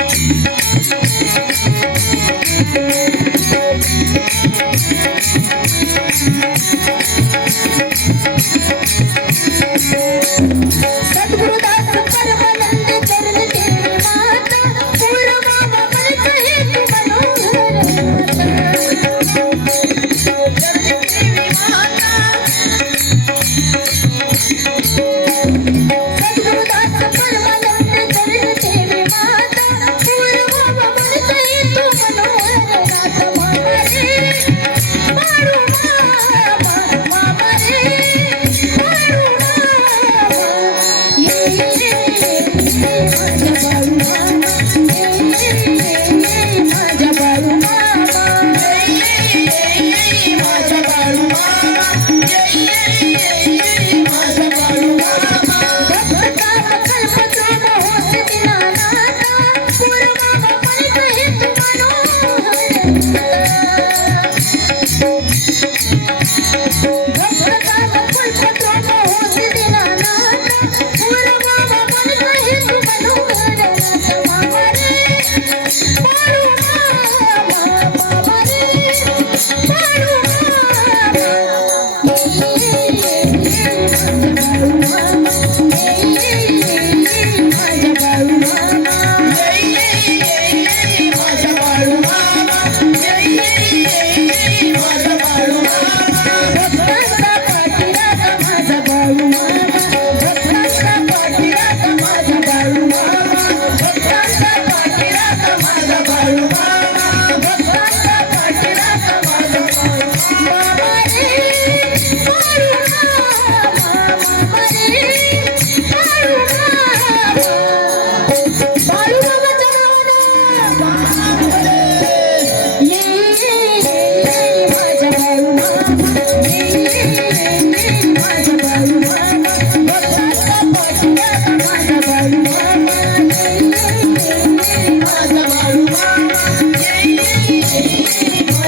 Música I'm not you. Thank you.